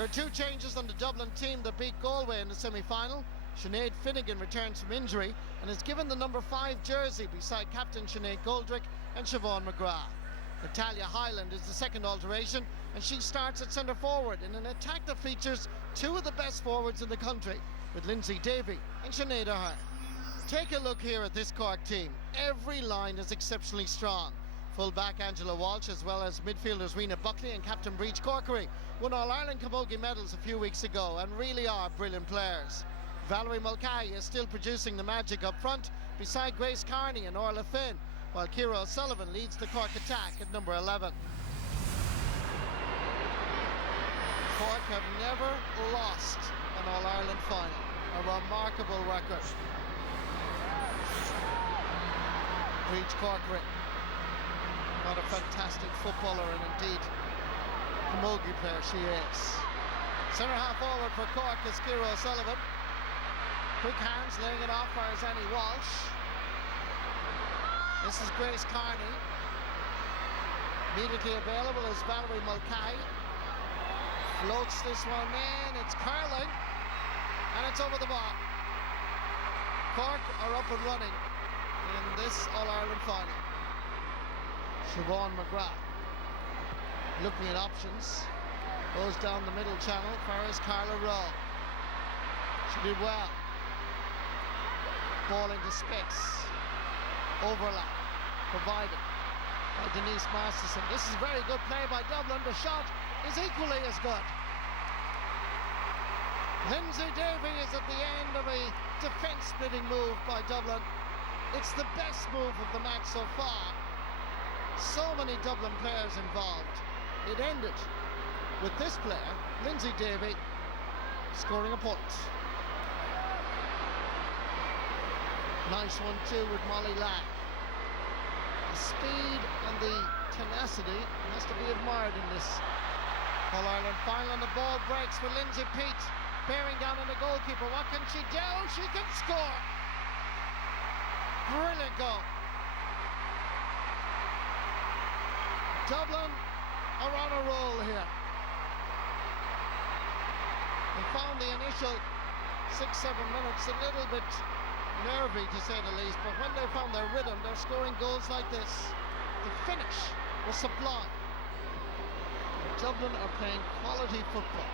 There are two changes on the Dublin team that beat Galway in the semi-final. Sinead Finnegan returns from injury and is given the number 5 jersey beside captain Sinead Goldrick and Siobhan McGrath. Natalia Hyland is the second alteration, and she starts at centre forward in an attack that features two of the best forwards in the country, with Lindsay Davey and Sinead Ahern. Take a look here at this Cork team. Every line is exceptionally strong. Full-back Angela Walsh, as well as midfielders Rena Buckley and captain Breach Corkery, won All-Ireland Camogie medals a few weeks ago and really are brilliant players. Valerie Mulcahy is still producing the magic up front beside Grace Carney and Orla Finn, while Ciara O'Sullivan leads the Cork attack at number 11. Cork have never lost an All-Ireland final, a remarkable record. Breach Corkery, what a fantastic footballer and indeed camogie player she is. Centre half forward for Cork is Ciara O'Sullivan. Quick hands, laying it off for Annie Walsh. This is Grace Carney. Immediately available is Valerie Mulcahy. Floats this one in, it's curling, and it's over the bar. Cork are up and running in this All-Ireland final. Siobhan McGrath looking at options, goes down the middle channel for his Carla Rowe. She did well. Ball into space, overlap provided by Denise Masterson. This is very good play by Dublin. The shot is equally as good. Lindsay Davey is at the end of a defence-splitting move by Dublin. It's the best move of the match so far. So many Dublin players involved. It ended with this player, Lindsay Davey, scoring a point. Nice one too with Molly Lang. The speed and the tenacity has to be admired in this All-Ireland final, and the ball breaks for Lindsay Peat, bearing down on the goalkeeper. What can she do? She can score! Brilliant goal. Dublin are on a roll here. They found the initial 6-7 minutes a little bit nervy, to say the least, but when they found their rhythm, they're scoring goals like this. The finish was sublime. Dublin are playing quality football.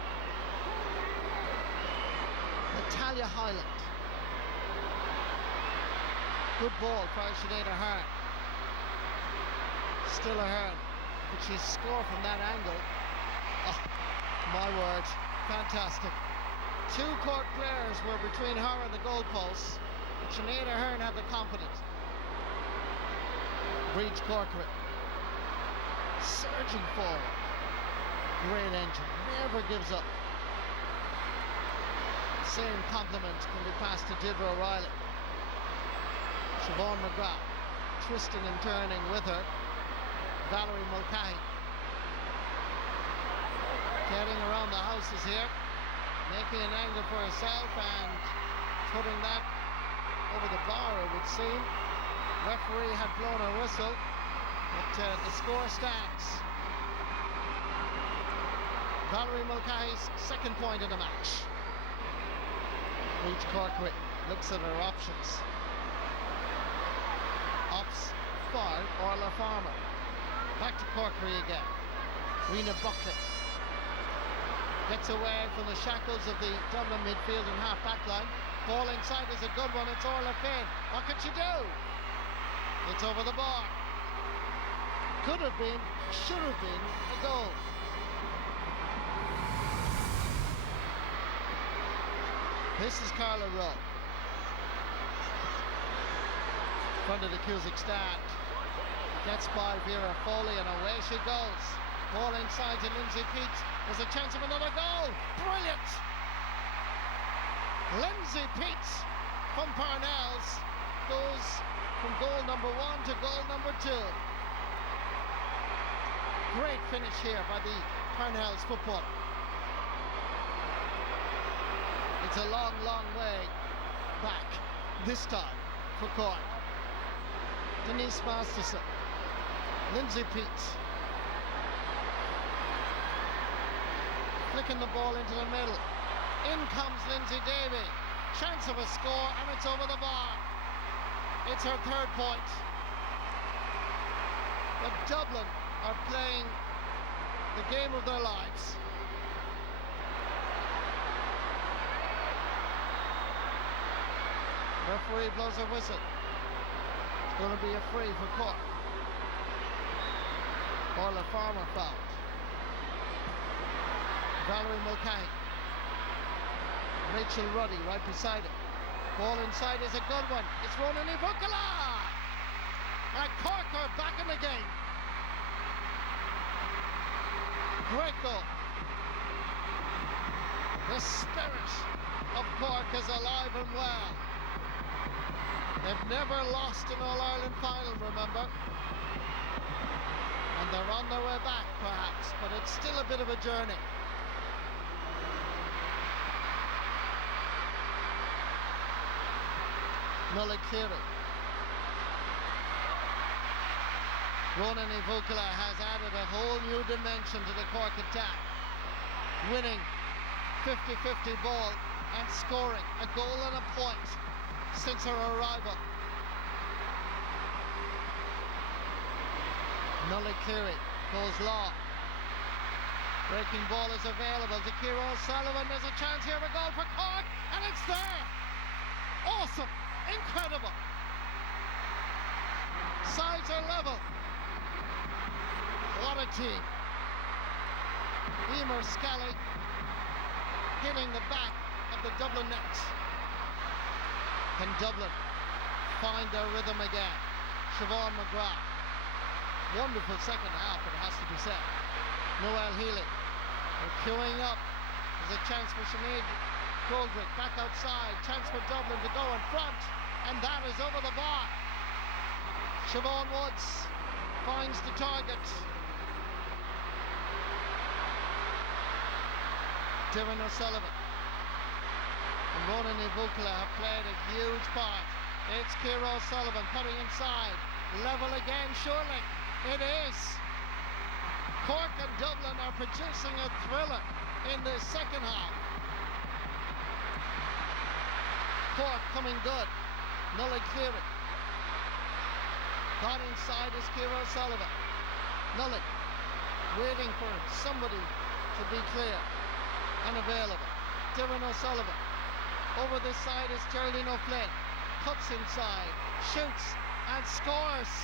Natalia Hyland. Good ball for Sinead Ahern. Still Ahern. Could she score from that angle? Oh, my word, fantastic. Two Cork players were between her and the goalposts. Sinead Ahern had the confidence. Breach Corkery surging forward. Great engine, never gives up. Same compliment can be passed to Deirdre O'Reilly. Siobhan McGrath twisting and turning with her. Valerie Mulcahy getting around the houses here, making an angle for herself and putting that over the bar, it would seem. Referee had blown a whistle, but the score stands. Valerie Mulcahy's second point in the match. Breach Corkery looks at her options. Ops for Orla Farmer. Back to Corkery again. Rena Buckley gets away from the shackles of the Dublin midfield and half-back line. Ball inside is a good one, it's Orla Finn. What can she do? It's over the bar. Could have been, should have been a goal. This is Carla Rowe. Front of the Cusack stand. Gets by Vera Foley and away she goes. Ball inside to Lindsay Peat. There's a chance of another goal. Brilliant! Lindsay Peat from Parnell's goes from goal number 1 to goal number 2. Great finish here by the Parnell's footballer. It's a long, long way back this time for Cork. Denise Masterson, Lindsay Peat, flicking the ball into the middle. In comes Lindsay Davy. Chance of a score, and it's over the bar. It's her third point. But Dublin are playing the game of their lives. Referee blows a whistle. It's going to be a free for Cork. Orla Farmer fouled. Valerie Mulcahy. Rachel Ruddy right beside it. Ball inside is a good one. It's Ronan Ivukala! And Cork are back in the game. Great goal. The spirit of Cork is alive and well. They've never lost an All-Ireland final, remember? And they're on their way back, perhaps, but it's still a bit of a journey. Nullig Cleary. Ronan Ivukala has added a whole new dimension to the Cork attack, winning 50-50 ball and scoring a goal and a point since her arrival. Nullig Cleary goes long. Breaking ball is available to Ciara O'Sullivan. There's a chance here for goal for Cork, and it's there. Awesome. Incredible. Sides are level. What a team. Emer Scally hitting the back of the Dublin net. Can Dublin find their rhythm again? Siobhan McGrath. Wonderful second half, it has to be said. Noel Healy. They're queuing up. There's a chance for Sinead Goldrick back outside. Chance for Dublin to go in front. And that is over the bar. Siobhan Woods finds the target. Dylan O'Sullivan and Ronan Ivukala have played a huge part. It's Ciara O'Sullivan cutting inside. Level again, surely. It is. Cork and Dublin are producing a thriller in the second half. Cork coming good. Nullig Cleary. Got inside is Ciara O'Sullivan. Nullig waiting for somebody to be clear and available. Dylan O'Sullivan. Over this side is Geraldine O'Flynn. Cuts inside, shoots and scores.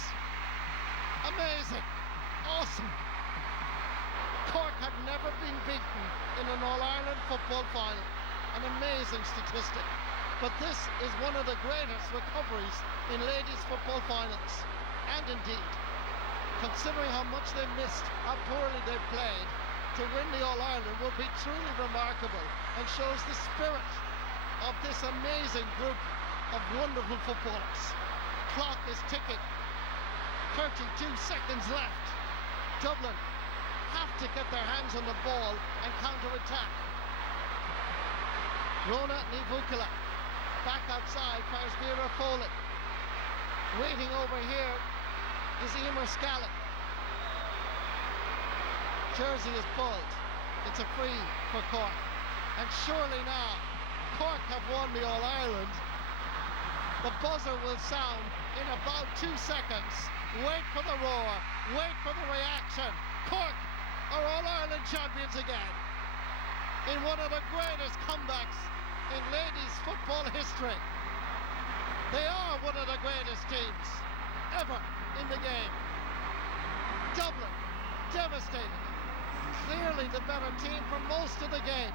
Amazing. Awesome. Cork had never been beaten in an All-Ireland football final. An amazing statistic. But this is one of the greatest recoveries in ladies football finals. And indeed, considering how much they missed, how poorly they played, to win the All-Ireland would be truly remarkable and shows the spirit of this amazing group of wonderful footballers. Clock is ticking. 32 seconds left. Dublin have to get their hands on the ball and counter-attack. Rona Ivukala back outside, finds Vera Foley. Waiting over here is Emer Scally. Jersey is pulled. It's a free for Cork. And surely now, Cork have won the All-Ireland. The buzzer will sound in about 2 seconds. Wait for the roar. Wait for the reaction. Cork are All-Ireland champions again. In one of the greatest comebacks in ladies football history. They are one of the greatest teams ever in the game. Dublin, devastated. Clearly the better team for most of the game.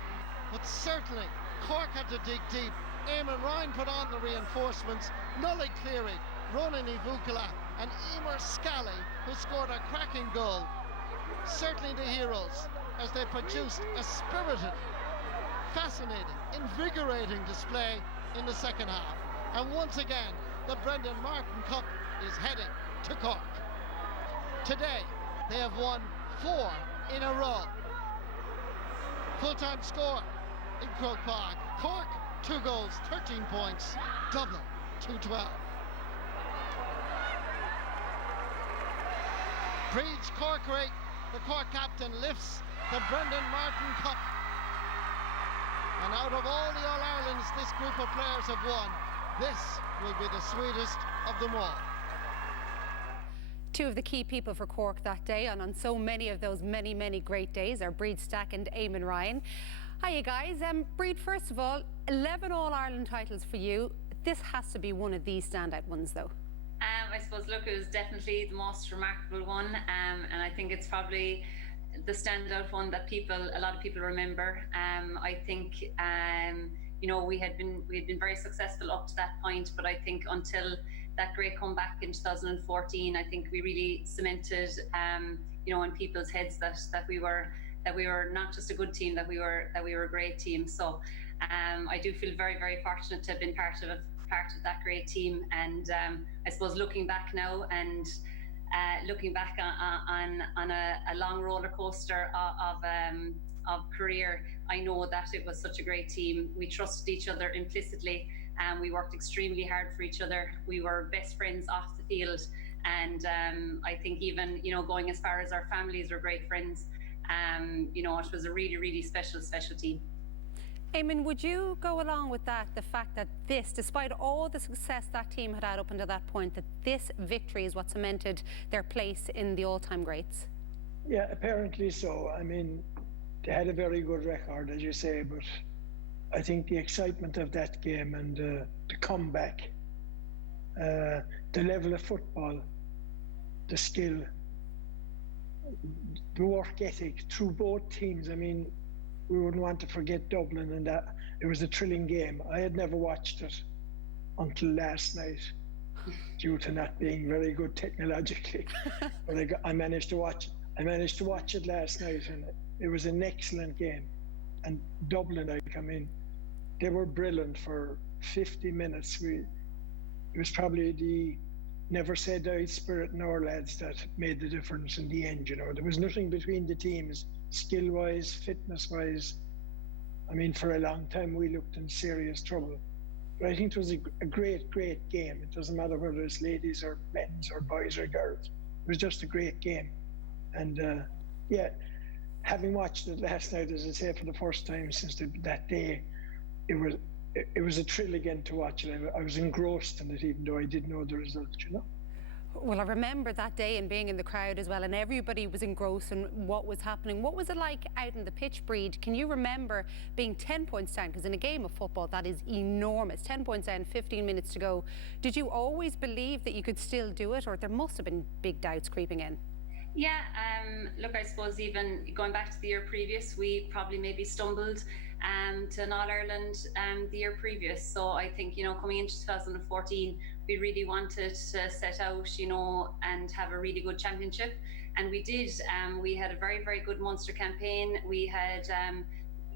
But certainly, Cork had to dig deep. Eamon Ryan put on the reinforcements. Nullig Cleary, Ronan Ivukala and Emer Scally, who scored a cracking goal. Certainly the heroes, as they produced a spirited, fascinating, invigorating display in the second half. And once again, the Brendan Martin Cup is heading to Cork. Today, they have won 4 in a row. Full-time score in Croke Park. Cork, 2 goals, 13 points. Dublin, 2-12. Breach Corkery, the Cork captain, lifts the Brendan Martin Cup And out of all the All-Irelands this group of players have won, this will be the sweetest of them all. Two of the key people for Cork that day, and on so many of those many great days, are Breed Stack and Eamon Ryan. Hiya guys. Breed, first of all, 11 All-Ireland titles for you. This has to be one of these standout ones though. I suppose, look, it was definitely the most remarkable one, and I think it's probably the standout one that a lot of people remember. I think you know, we had been very successful up to that point, but I think until that great comeback in 2014, I think we really cemented you know, in people's heads that we were not just a good team, that we were a great team. So I do feel very fortunate to have been part of that great team. And I suppose looking back now and looking back on a long roller coaster of career, I know that it was such a great team. We trusted each other implicitly, and we worked extremely hard for each other. We were best friends off the field, and I think even, you know, going as far as our families were great friends. You know, it was a really special team. Eamon, would you go along with that, the fact that this, despite all the success that team had had up until that point, that this victory is what cemented their place in the all-time greats? Yeah, apparently so. I mean, they had a very good record, as you say, but I think the excitement of that game and the comeback, the level of football, the skill, the work ethic through both teams. I mean, we wouldn't want to forget Dublin, and that it was a thrilling game. I had never watched it until last night due to not being very good technologically. But I managed to watch it last night, and it was an excellent game. And Dublin, I mean, they were brilliant for 50 minutes. It was probably the never say die spirit in our lads that made the difference in the end. You know, there was nothing between the teams, skill-wise, fitness-wise. I mean, for a long time we looked in serious trouble. But I think it was a great game. It doesn't matter whether it's ladies or men's or boys or girls. It was just a great game. And yeah, having watched it last night, as I say, for the first time since that day, it was a thrill again to watch it. I was engrossed in it, even though I didn't know the result, you know. Well, I remember that day and being in the crowd as well, and everybody was engrossed in what was happening. What was it like out in the pitch, Breed? Can you remember being 10 points down? Because in a game of football, that is enormous. 10 points down, 15 minutes to go. Did you always believe that you could still do it, or there must have been big doubts creeping in? Yeah, look, I suppose even going back to the year previous, we probably maybe stumbled to an All-Ireland the year previous. So I think, you know, coming into 2014, we really wanted to set out, you know, and have a really good championship. And we did. We had a very good Munster campaign. We had,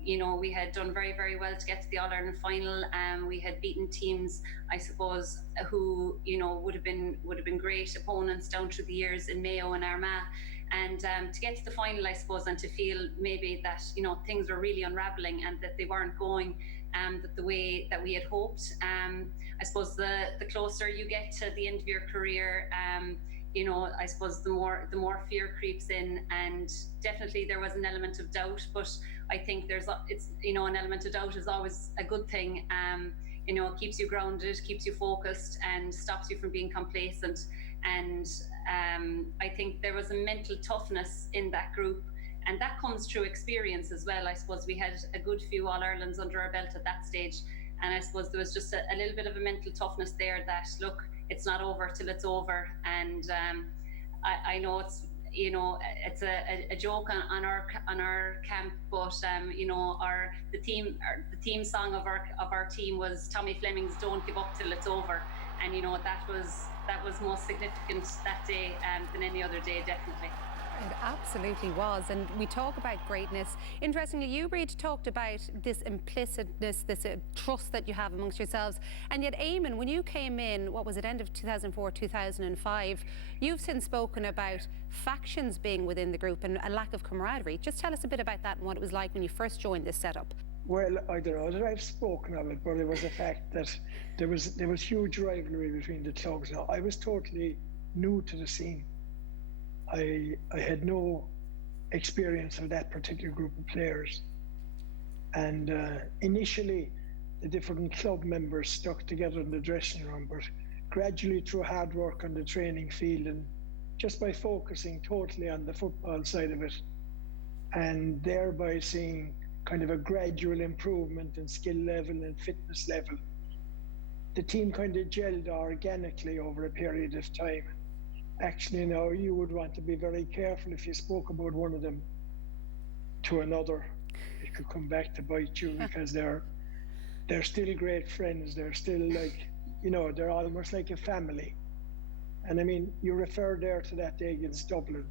you know, we had done very well to get to the All-Ireland final. We had beaten teams, I suppose, who, you know, would have been great opponents down through the years in Mayo and Armagh. And to get to the final, I suppose, and to feel maybe that, you know, things were really unravelling and that they weren't going the way that we had hoped. I suppose the closer you get to the end of your career, you know, I suppose the more fear creeps in, and definitely there was an element of doubt. But I think it's you know, an element of doubt is always a good thing. You know, it keeps you grounded, keeps you focused, and stops you from being complacent. And I think there was a mental toughness in that group, and that comes through experience as well. I suppose we had a good few All-Irelands under our belt at that stage, and I suppose there was just a little bit of a mental toughness there that, look, it's not over till it's over. And I know it's, you know, it's a joke on our camp, but you know, the theme song of our team was Tommy Fleming's "Don't Give Up Till It's Over," and you know, that was most significant that day than any other day, definitely. It absolutely was. And we talk about greatness. Interestingly, you, Breed, talked about this implicitness, this trust that you have amongst yourselves. And yet, Eamon, when you came in, what was it, end of 2004, 2005, you've since spoken about factions being within the group and a lack of camaraderie. Just tell us a bit about that and what it was like when you first joined this setup. Well, I don't know that I've spoken of it, but it was a fact that there was huge rivalry between the clubs. Now, I was totally new to the scene. I had no experience of that particular group of players. And initially, the different club members stuck together in the dressing room, but gradually through hard work on the training field and just by focusing totally on the football side of it, and thereby seeing kind of a gradual improvement in skill level and fitness level, the team kind of gelled organically over a period of time. Actually, now you would want to be very careful if you spoke about one of them to another. It could come back to bite you because they're still great friends. They're still like, they're almost like a family. And I mean, you referred there to that day against Dublin.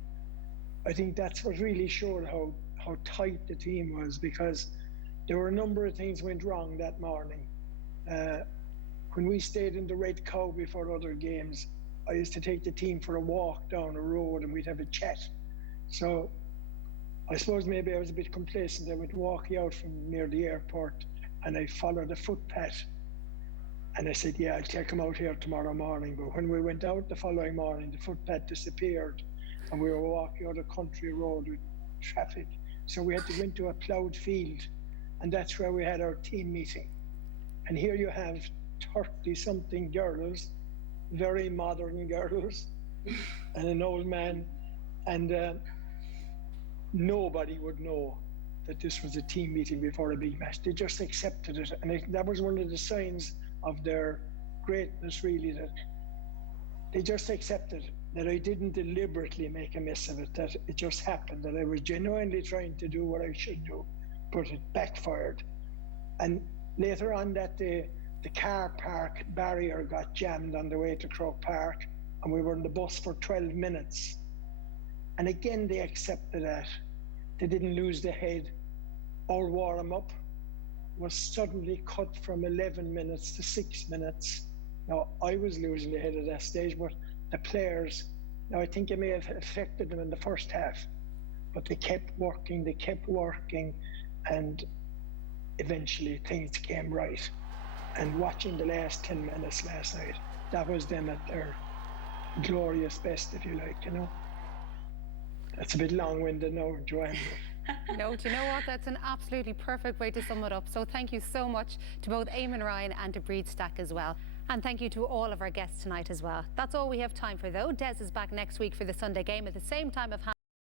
I think that's what really showed how tight the team was, because there were a number of things went wrong that morning. When we stayed in the Red Cow before other games, I used to take the team for a walk down a road and we'd have a chat. So I suppose maybe I was a bit complacent. I went walking out from near the airport and I followed a footpath. And I said, yeah, I'll check him out here tomorrow morning. But when we went out the following morning, the footpath disappeared and we were walking out a country road with traffic. So we had to go into a ploughed field, and that's where we had our team meeting. And here you have 30-something girls, very modern girls, and an old man, and nobody would know that this was a team meeting before a big match. They just accepted it, and that was one of the signs of their greatness, really, that they just accepted that I didn't deliberately make a mess of it, that it just happened, that I was genuinely trying to do what I should do, but it backfired. And later on that day, the car park barrier got jammed on the way to Croke Park, and we were in the bus for 12 minutes. And again, they accepted that. They didn't lose the head. Our warm-up was suddenly cut from 11 minutes to 6 minutes. Now, I was losing the head at that stage, but the players, now I think it may have affected them in the first half, but they kept working, and eventually things came right. And watching the last 10 minutes last night, that was them at their glorious best, if you like, That's a bit long-winded now, Joanne. No, do you know what? That's an absolutely perfect way to sum it up. So thank you so much to both Eamon Ryan and to Breed Stack as well. And thank you to all of our guests tonight as well. That's all we have time for, though. Des is back next week for the Sunday game at the same time of